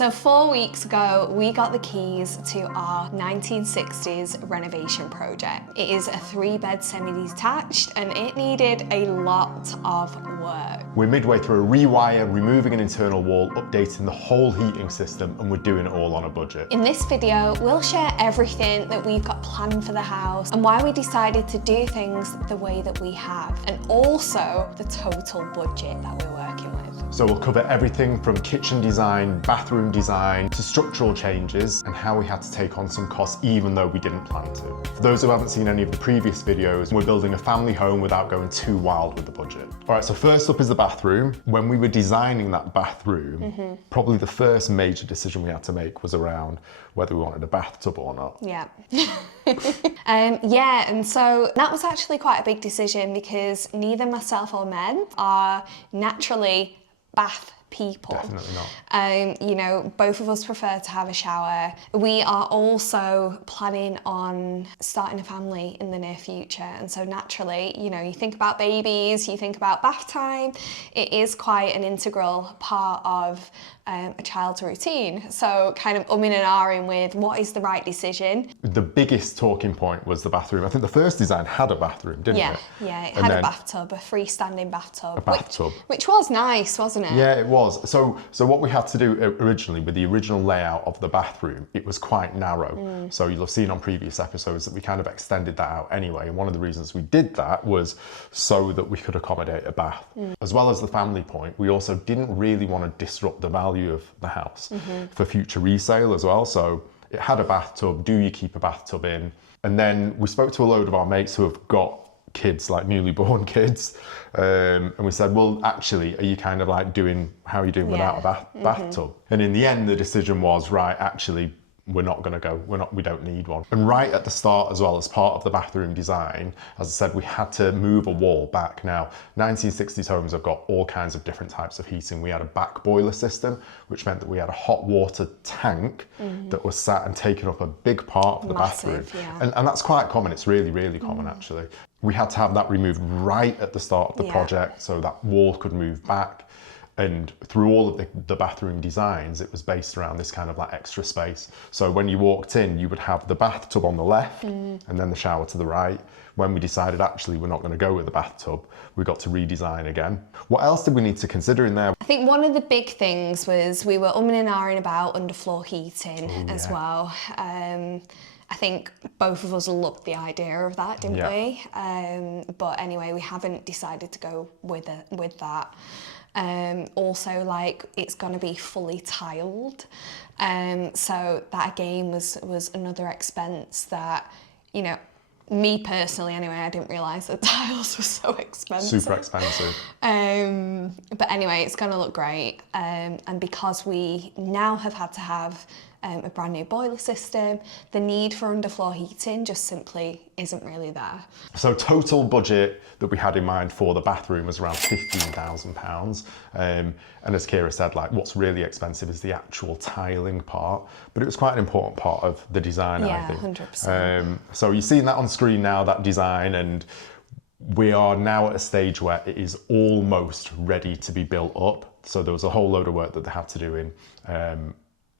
So 4 weeks ago, we got the keys to our 1960s renovation project. It is a 3-bed semi-detached and it needed a lot of work. We're midway through a rewire, removing an internal wall, updating the whole heating system, and we're doing it all on a budget. In this video, we'll share everything that we've got planned for the house and why we decided to do things the way that we have, and also the total budget that we're working with. So we'll cover everything from kitchen design, bathroom design, to structural changes, and how we had to take on some costs even though we didn't plan to. For those who haven't seen any of the previous videos, we're building a family home without going too wild with the budget. All right, so first up is the bathroom. When we were designing that bathroom, probably the first major decision we had to make was around whether we wanted a bathtub or not. Yeah. Yeah, and so that was actually quite a big decision because neither myself or men are naturally bath people. Definitely not. You know, both of us prefer to have a shower. We are also planning on starting a family in the near future, and so naturally, you know, you think about babies, you think about bath time. It is quite an integral part of a child's routine. So kind of umming and ahhing with what is the right decision. The biggest talking point was the bathroom. I think the first design had a bathroom, didn't it? Yeah, it had a bathtub, a freestanding bathtub. A bathtub. Which was nice, wasn't it? Yeah, it was. So what we had to do originally with the original layout of the bathroom, it was quite narrow. So you'll have seen on previous episodes that we kind of extended that out anyway. And one of the reasons we did that was so that we could accommodate a bath. As well as the family point, we also didn't really want to disrupt the value of the house for future resale as well. So it had a bathtub. Do you keep a bathtub in? And then we spoke to a load of our mates who have got kids, like newly born kids, and we said, well, actually, are you kind of like how are you doing without a bathtub? And in the end, the decision was, right, actually, we're not going to go, we don't need one. And right at the start as well, as part of the bathroom design, as I said, we had to move a wall back. Now, 1960s homes have got all kinds of different types of heating. We had a back boiler system, which meant that we had a hot water tank that was sat and taken up a big part of the bathroom. Yeah. And that's quite common. It's really, really common, actually. We had to have that removed right at the start of the project so that wall could move back. And through all of the bathroom designs, it was based around this kind of like extra space. So when you walked in, you would have the bathtub on the left and then the shower to the right. When we decided actually we're not going to go with the bathtub, we got to redesign again. What else did we need to consider in there? I think one of the big things was we were umming and ahhing about underfloor heating as well. I think both of us loved the idea of that, didn't we? But anyway, we haven't decided to go with that. Also, like, it's going to be fully tiled, so that again was another expense that, you know, me personally anyway, I didn't realise that tiles were so expensive. Super expensive. But anyway, it's going to look great, and because we now have had to have a brand new boiler system, the need for underfloor heating just simply isn't really there. So total budget that we had in mind for the bathroom was around £15,000. And as Kira said, like, what's really expensive is the actual tiling part, but it was quite an important part of the design, I think. 100%. So you're seeing that on screen now, that design, and we are now at a stage where it is almost ready to be built up. So there was a whole load of work that they had to do in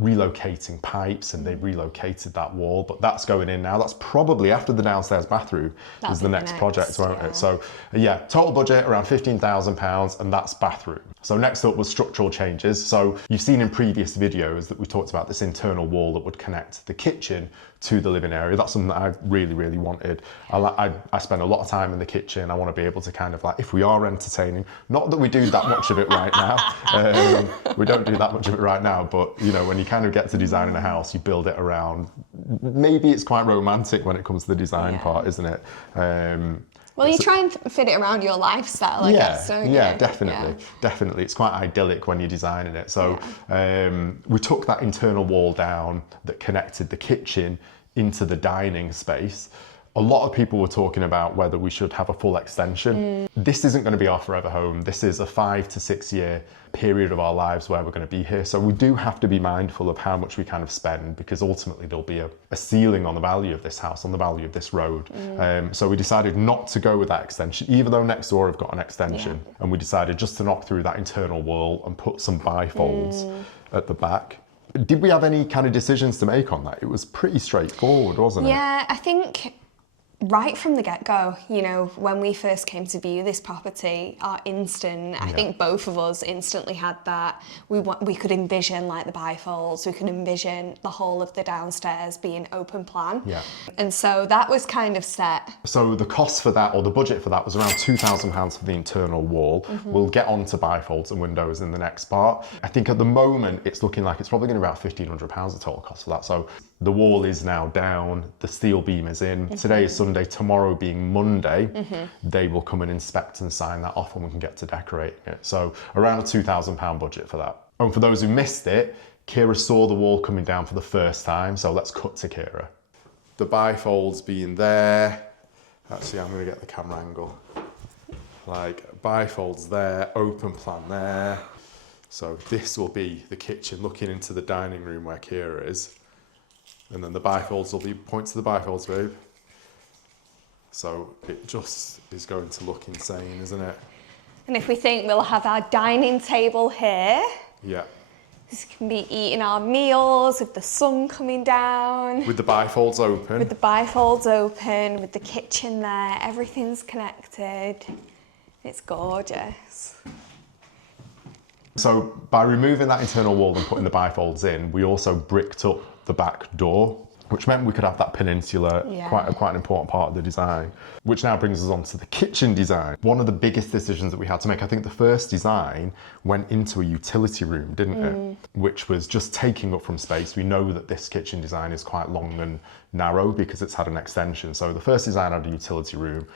relocating pipes, and they relocated that wall, but that's going in now. That's probably after the downstairs bathroom is the next project, won't it? So yeah, total budget around £15,000, and that's bathroom. So next up was structural changes. So you've seen in previous videos that we talked about this internal wall that would connect the kitchen to the living area. That's something that I really, really wanted. I spend a lot of time in the kitchen. I want to be able to kind of like, if we are entertaining, not that we do that much of it right now, we don't do that much of it right now, but you know, when you kind of get to designing a house, you build it around, maybe it's quite romantic when it comes to the design part, isn't it? Well, you try and fit it around your lifestyle, I guess, don't you? Yeah, definitely. Definitely. It's quite idyllic when you're designing it. So we took that internal wall down that connected the kitchen into the dining space. A lot of people were talking about whether we should have a full extension. This isn't going to be our forever home. This is a 5 to 6 year period of our lives where we're going to be here. So we do have to be mindful of how much we kind of spend, because ultimately there'll be a ceiling on the value of this house, on the value of this road. So we decided not to go with that extension, even though next door have got an extension. And we decided just to knock through that internal wall and put some bifolds at the back. Did we have any kind of decisions to make on that? It was pretty straightforward, wasn't it? Yeah, I think right from the get-go, you know, when we first came to view this property, I think both of us instantly had that. We could envision like the bifolds, we could envision the whole of the downstairs being open plan. Yeah. And so that was kind of set. So the cost for that, or the budget for that, was around £2,000 for the internal wall. We'll get on to bifolds and windows in the next part. I think at the moment, it's looking like it's probably going to be about £1,500 the total cost for that. So the wall is now down, the steel beam is in. Today is Sunday, tomorrow being Monday, they will come and inspect and sign that off and we can get to decorating it. So around a £2,000 budget for that. And for those who missed it, Kira saw the wall coming down for the first time, so let's cut to Kira. The bifolds being there. Actually, I'm gonna get the camera angle. Like bifolds there, open plan there. So this will be the kitchen looking into the dining room where Kira is. And then the bifolds will be, point to the bifolds, babe. So it just is going to look insane, isn't it? And if we think we'll have our dining table here. Yeah. This can be eating our meals with the sun coming down. With the bifolds open. With the bifolds open, with the kitchen there, everything's connected. It's gorgeous. So by removing that internal wall and putting the bifolds in, we also bricked up the back door, which meant we could have that peninsula, quite an important part of the design. Which now brings us on to the kitchen design. One of the biggest decisions that we had to make, I think the first design went into a utility room, didn't it? Which was just taking up from space. We know that this kitchen design is quite long and narrow because it's had an extension. So the first design had a utility room.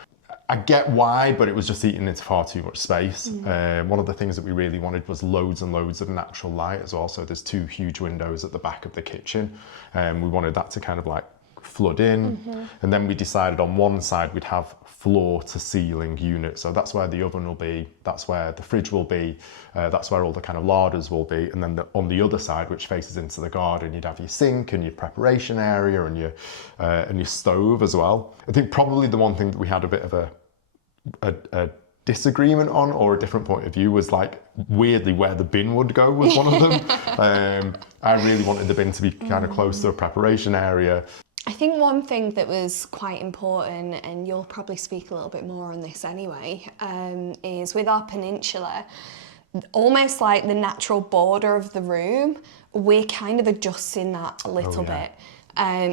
I get why, but it was just eating into far too much space. One of the things that we really wanted was loads and loads of natural light as well. So there's two huge windows at the back of the kitchen. We wanted that to kind of like flood in. And then we decided on one side we'd have floor to ceiling units. So that's where the oven will be, that's where the fridge will be, that's where all the kind of larders will be. And then on the other side, which faces into the garden, you'd have your sink and your preparation area and your stove as well. I think probably the one thing that we had a bit of a disagreement on, or a different point of view, was like weirdly where the bin would go was one of them. I really wanted the bin to be kind of close to a preparation area. I think one thing that was quite important, and you'll probably speak a little bit more on this anyway, is with our peninsula, almost like the natural border of the room, we're kind of adjusting that a little bit,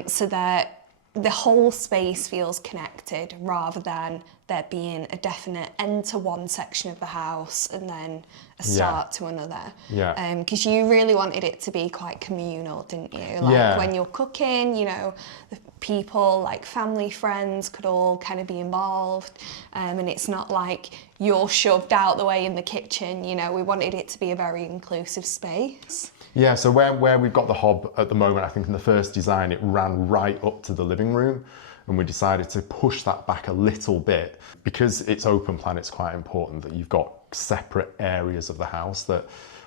so that the whole space feels connected rather than there being a definite end to one section of the house and then a start to another. Because you really wanted it to be quite communal, didn't you? Like when you're cooking, you know, the people like family, friends could all kind of be involved, and it's not like you're shoved out the way in the kitchen. You know, we wanted it to be a very inclusive space. Yeah, so where we've got the hob at the moment, I think in the first design it ran right up to the living room, and we decided to push that back a little bit. Because it's open plan, it's quite important that you've got separate areas of the house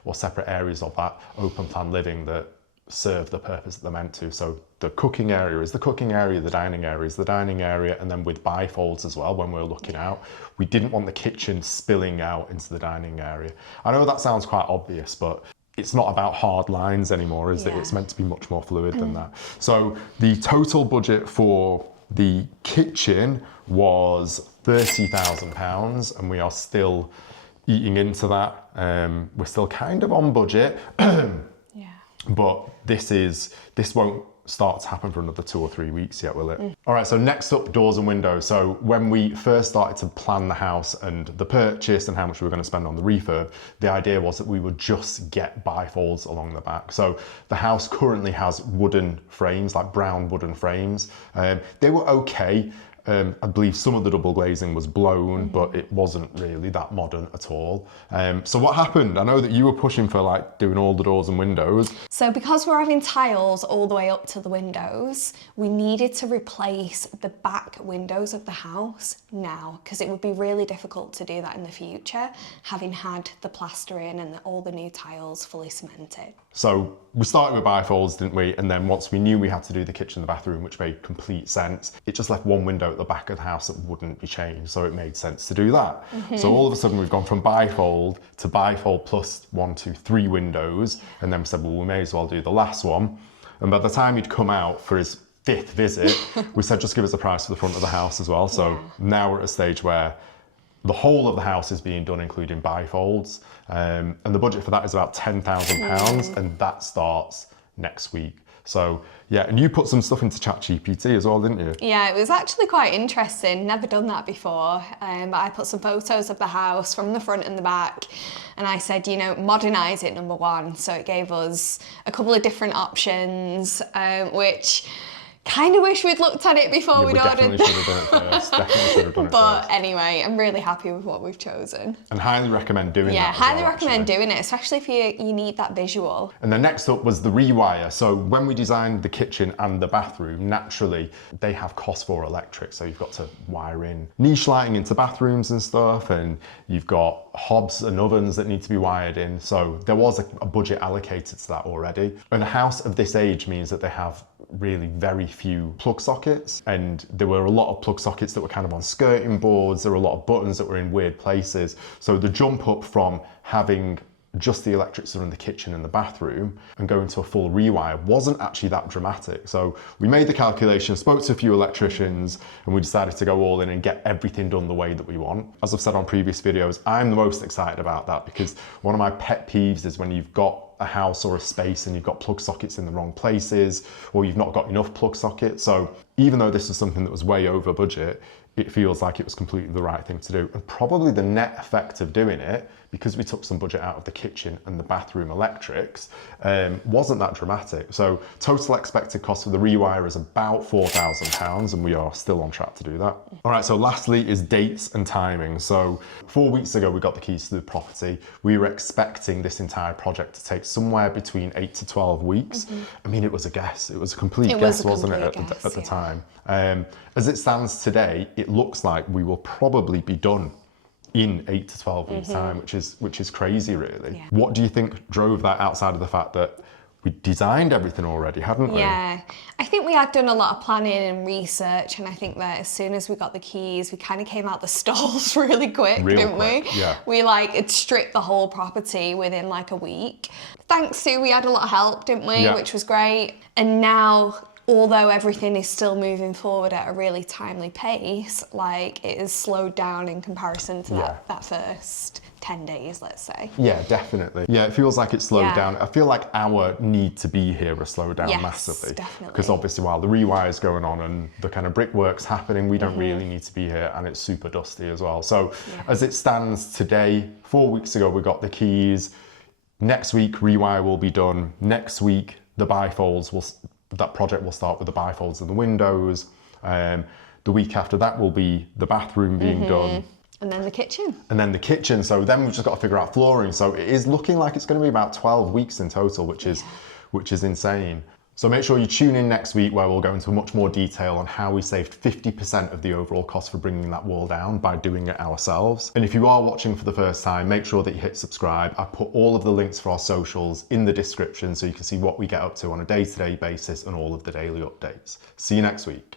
or separate areas of that open plan living that serve the purpose that they're meant to. So the cooking area is the cooking area, the dining area is the dining area, and then with bifolds as well when we're looking out. We didn't want the kitchen spilling out into the dining area. I know that sounds quite obvious, but it's not about hard lines anymore, is it? It's meant to be much more fluid than that. So the total budget for the kitchen was £30,000, and we are still eating into that. We're still kind of on budget, but this won't start to happen for another 2 or 3 weeks yet, will it? All right, so next up, doors and windows. So when we first started to plan the house and the purchase and how much we were going to spend on the refurb, the idea was that we would just get bifolds along the back. So the house currently has wooden frames, like brown wooden frames. They were okay. I believe some of the double glazing was blown, but it wasn't really that modern at all. So what happened? I know that you were pushing for like doing all the doors and windows. So because we're having tiles all the way up to the windows, we needed to replace the back windows of the house now, because it would be really difficult to do that in the future, having had the plastering and all the new tiles fully cemented. So we started with bifolds, didn't we? And then once we knew we had to do the kitchen and the bathroom, which made complete sense, it just left one window at the back of the house that wouldn't be changed, so it made sense to do that. So all of a sudden we've gone from bifold to bifold plus 1, 2, 3 windows, and then we said, well, we may as well do the last one. And by the time he'd come out for his 5th visit, we said, just give us a price for the front of the house as well. So now we're at a stage where the whole of the house is being done, including bifolds. And the budget for that is about £10,000, and that starts next week. So yeah, and you put some stuff into ChatGPT as well, didn't you? Yeah, it was actually quite interesting. Never done that before. But I put some photos of the house from the front and the back, and I said, you know, modernise it, number 1. So it gave us a couple of different options, which kind of wish we'd looked at it before we'd ordered. Definitely should have done it first. Definitely should have done it But first. anyway, I'm really happy with what we've chosen. And highly recommend doing that. Yeah, as highly well, recommend actually. doing it, especially if you need that visual. And then next up was the rewire. So when we designed the kitchen and the bathroom, naturally they have cost for electric. So you've got to wire in niche lighting into bathrooms and stuff, and you've got hobs and ovens that need to be wired in. So there was a budget allocated to that already. And a house of this age means that they have really very few plug sockets, and there were a lot of plug sockets that were kind of on skirting boards. There were a lot of buttons that were in weird places. So the jump up from having just the electrics that are in the kitchen and the bathroom and going to a full rewire wasn't actually that dramatic. So we made the calculation, spoke to a few electricians, and we decided to go all in and get everything done the way that we want. As I've said on previous videos, I'm the most excited about that, because one of my pet peeves is when you've got a house or a space and you've got plug sockets in the wrong places, or you've not got enough plug sockets. So even though this was something that was way over budget, it feels like it was completely the right thing to do. And probably the net effect of doing it, because we took some budget out of the kitchen and the bathroom electrics, wasn't that dramatic. So total expected cost for the rewire is about £4,000, and we are still on track to do that. All right, so lastly is dates and timing. So 4 weeks ago, we got the keys to the property. We were expecting this entire project to take somewhere between 8 to 12 weeks. I mean, it was a guess. It was a complete guess, wasn't it, at the time? As it stands today, it looks like we will probably be done in 8 to 12 weeks time, which is crazy, really. Yeah. What do you think drove that, outside of the fact that we designed everything already, hadn't we? Yeah, I think we had done a lot of planning and research, and I think that as soon as we got the keys, we kind of came out the stalls really quick, didn't we? Yeah. We had stripped the whole property within like a week. Thanks to, we had a lot of help, didn't we? Yeah. Which was great. And now, although everything is still moving forward at a really timely pace, like it is slowed down in comparison to that first 10 days, let's say. Yeah, definitely. Yeah, it feels like it's slowed down. I feel like our need to be here has slowed down massively. Definitely. Because obviously while the rewire is going on and the kind of brickwork's happening, we don't really need to be here, and it's super dusty as well. So as it stands today, 4 weeks ago we got the keys. Next week, rewire will be done. Next week, the bifolds that project will start with the bifolds and the windows. The week after that will be the bathroom being done. And then the kitchen. And then the kitchen. So then we've just got to figure out flooring. So it is looking like it's going to be about 12 weeks in total, which is insane. So make sure you tune in next week, where we'll go into much more detail on how we saved 50% of the overall cost for bringing that wall down by doing it ourselves. And if you are watching for the first time, make sure that you hit subscribe. I put all of the links for our socials in the description so you can see what we get up to on a day-to-day basis and all of the daily updates. See you next week.